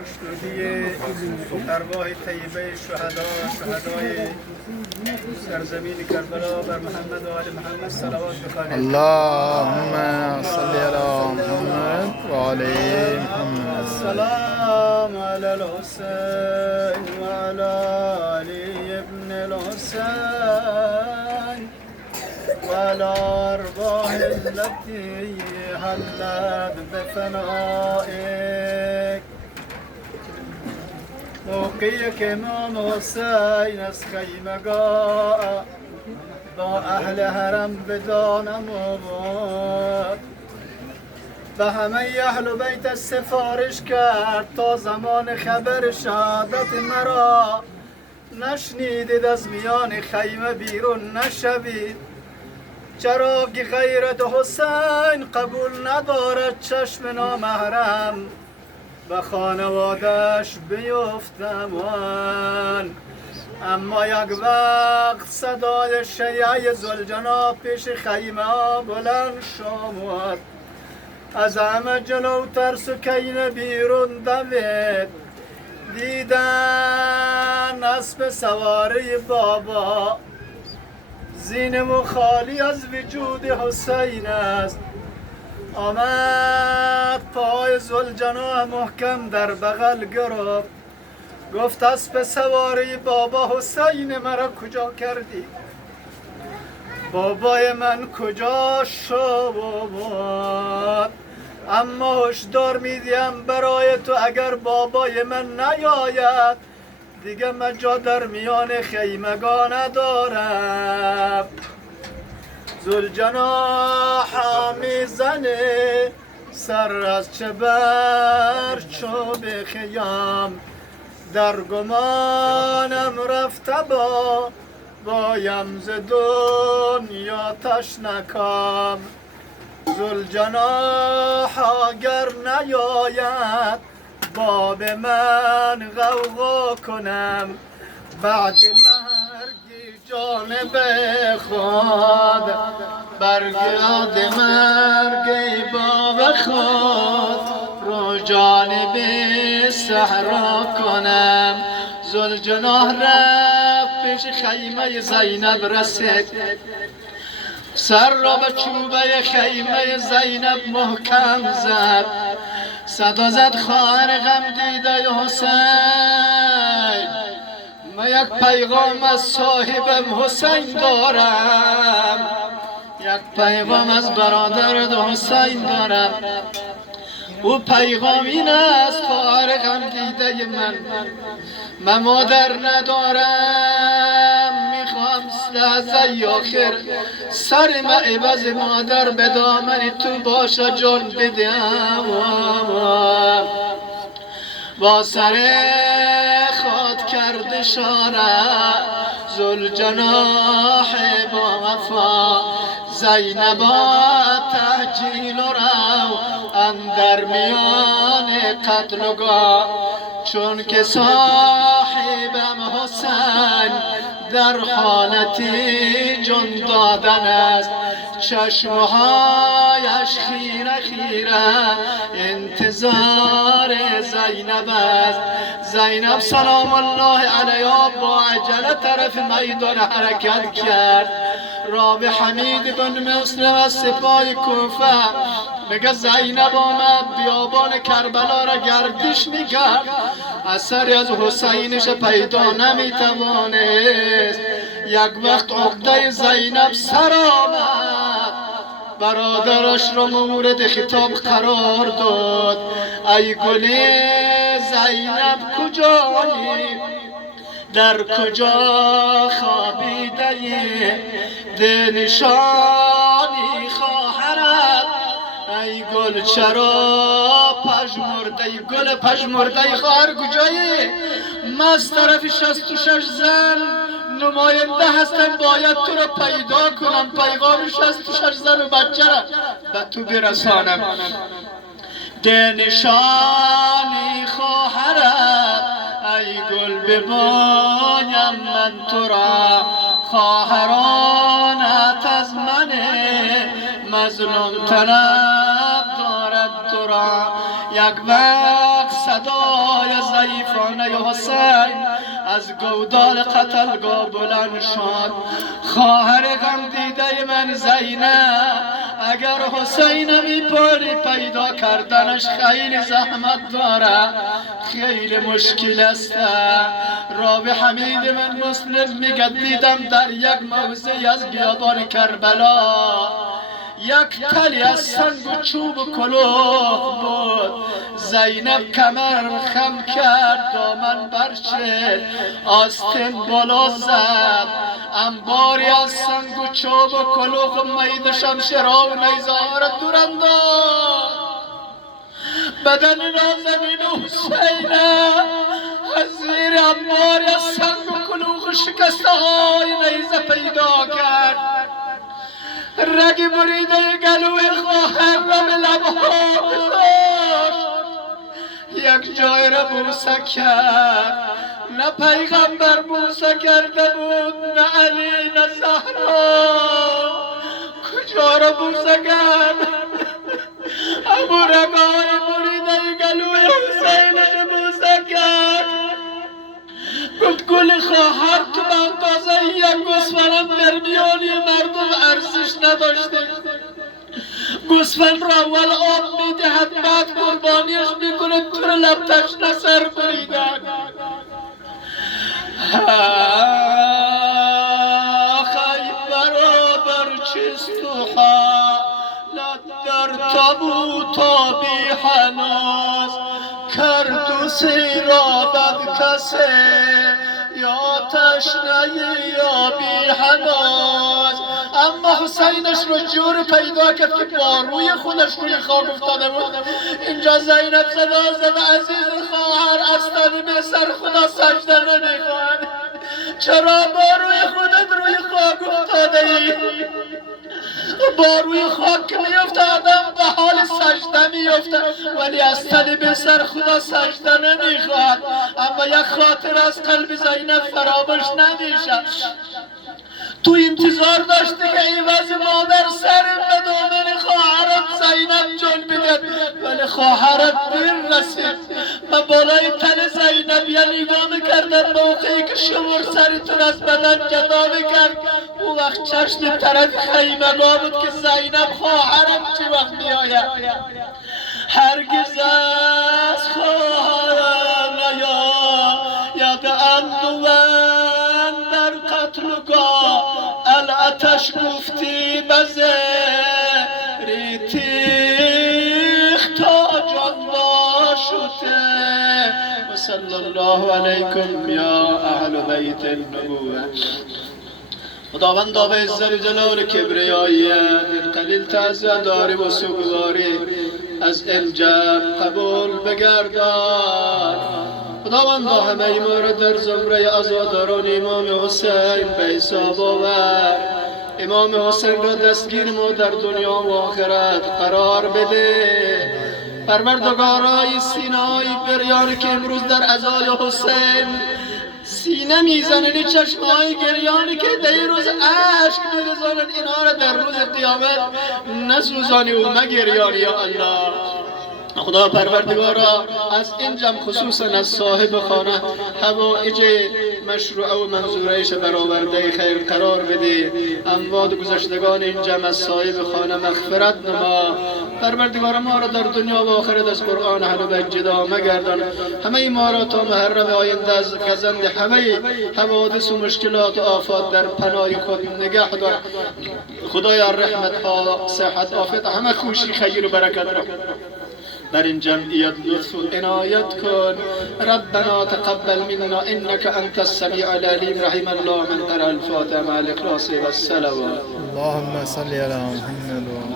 خوشنودی ارواح طیبه شهدای سرزمین کربلا بر محمد و آل محمد صلوات بخوانید. اللهم صل على محمد و آل محمد. السلام علی الحسین و علی علی ابن الحسین و علی ارواح التي حلت بفنائک. موقعی که امام حسین از خیمگاه با اهل حرم بدانم آورد، به همه اهل بیت سفارش کرد تا زمان خبر شهادت مرا نشنیدید از میان خیمه بیرون نشوید، چرا که غیرت حسین قبول ندارد چشم نامحرم و خانوادش بیفتم. اما یک وقت صدای شیعه زلجنا پیش خیمه ها بلند شد، از همه جلوتر سکینه بیرون دوید، دیدن اسب سواری بابا زین و خالی از وجود حسین است. آمد پای زلجنا محکم در بغل گرفت، گفت اسب سواری بابا حسین مرا کجا کردی؟ بابای من کجا شد؟ اما هشدار میدیم برای تو اگر بابای من نیاید دیگه من جا در میان خیمگان ندارم. زلجناح میزنه سر از چه بر چوب خیام، در گمانم رفته بایم ز دنیا تشنکم. زلجناح اگر نیاید باب من غوغا کنم، بعد مرگی جانب خود برگراد مرگی باب خود رو جانب صحرا کنم. زلجناح رفت پیش خیمه زینب رسید، سر را به چوبه خیمه زینب محکم زد، صدا زد خواهر غم دیده حسین، من یک پیغام از صاحبم حسین دارم، یک پیغام از برادرت حسین دارم. او پیغام این است خواهر غم دیده من مادر ندارم، میخوام لحظه آخر سر من عوض مادر به دامن تو باشه جان بدم. با سر خود کرد اشاره زلجناح با وفا، زینبا تهجیل و رو اندر میان قتلگاه، چون که صاحبم حسین در حالتی جان دادن است، چشمهایش خیره خیره انتظار زینب است. زینب سلام الله علیها با عجله طرف میدان حرکت کرد، راب حمید بن مسلم از سپاه کوفه میگه زینب آمد بیابان کربلا را گردش میکرد، اثری از حسینش پیدا نمیتوانست. یک وقت عقده زینب سر آمد، برادرش را مورد خطاب قرار داد، ای گل زینب کجایی؟ در کجا خوابیده ده نشانی خواهرت؟ ای گل چرا پژمرده؟ ای گل پژمرده خواهر کجایی؟ من از طرف 66 زن نماینده هستم، باید تو را پیدا کنم، پیغام 66 زن و بچه را به تو برسانم. ده نشانی خواهرت ای گل ببایم من تو را، خواهرانت از من مظلوم طرف دارد تو را. یک وقت صدای ضعیفانه حسین از گودال قتلگاه بلند شد. خواهر غم دیده من زینب، اگر حسین میپاری پیدا کردنش خیلی زحمت داره، خیلی مشکل است. راوی حمید من مسلم میگه دیدم در یک موضعی از بیابان کربلا یک تلی از سنگ و چوب و کلوخ بود. زینب کمر خم کرد، دامن برچید، آستین بالا زد، انباری از سنگ و چوب و کلوخ و مید شمشیرها و نیزه‌ها را دور انداخت. بدن نازنین حسین از زیر انباری از سنگ و کلوخ شکسته های نیزه پیدا کرد. رگ بریده گلوی خواهر را به لبها گذاشت، یک جای را بوسه کرد. نه پیغمبر بوسه کرده بود، نه علی، نه زهرا. کجا را بوسه کرد؟ ابو رگای بریده گلوی حسین را بوسه کرد. گفت گل خواهر تو به اندازه یک گوسفندم در میانی مردم ارزش نداشته. گوسفند را اول آب میدهد، بعد قربانیش میکنه، تو را لب تشنه سر بریده. خیلی برابر چیست و حالت در تابوتا بی حناس، کرد و سیرا بد کسی یا تشنه یا بی حناس. اما حسینش رو جور پیدا کرد که با روی خودش روی خاک افتاده بود. اینجا زینب صدا زد عزیز خواهر، اصلا به سر خدا سجده نمیخواد. چرا با روی خودت روی خاک افتاده ای؟ با روی خاک که میفته آدم به حال سجده میفته، ولی از طلب سر خدا سجده نمیخواد. اما یک خاطر از قلب زینب فراموش نمیشه. تو انتظار داشتی که عوض مادر سرم به دامن خواهرت زینب جان بدهد، ولی خواهرت دیر رسید. من بالای تن زینب یه نگاه میکردم، موقعی که شمر سرتون از بدن جدا میکرد، اون وقت چشم طرف خیمگاه بود که زینب خواهرم چی وقت میآید. هرگز از خواهرم نیاید اندوان در قتلگاه، الاتش گفتی بزری تیخ تا جان شده. و صلی الله علیکم یا اهل بیت النبوه. خداوندا به عزت جلال کبریایی این قلیل تعزیه داری و سوگواری از این جمع قبول بگردان. خداوندا همه ما را در زمره عزاداران امام حسین به حساب آور. امام حسین را دستگیر ما در دنیا و آخرت قرار بده. پروردگارای سینه‌های بریان که امروز در عزای حسین سینه میزنن، چشمهای گریانی که در روز عشق میریزانن، اینا را در روز قیامت نسوزانی و مگریانی. یا الله خدا پروردگارا از این جمع خصوصا از صاحب خانه حوائج مشروع و منظورهش برآورده خیر قرار بده. اموات گذشتگان این جمع از صاحب خانه مغفرت نما. پروردگار ما را در دنیا و آخرت از قرآن اهل بیت جدا مگردان. همه ما را تا محرم آینده از گزند همه حوادث و مشکلات و آفات در پناه خود نگه دار. خدایا رحمت ها، صحت، عافیت، همه خوشی، خیر و برکت را در این جمعیت لطف و عنایت کن. ربنا تقبل منا انك انت السميع العليم. رحم الله من قرأ الفاتحه مع الاخلاص والصلوات. اللهم صل على محمد.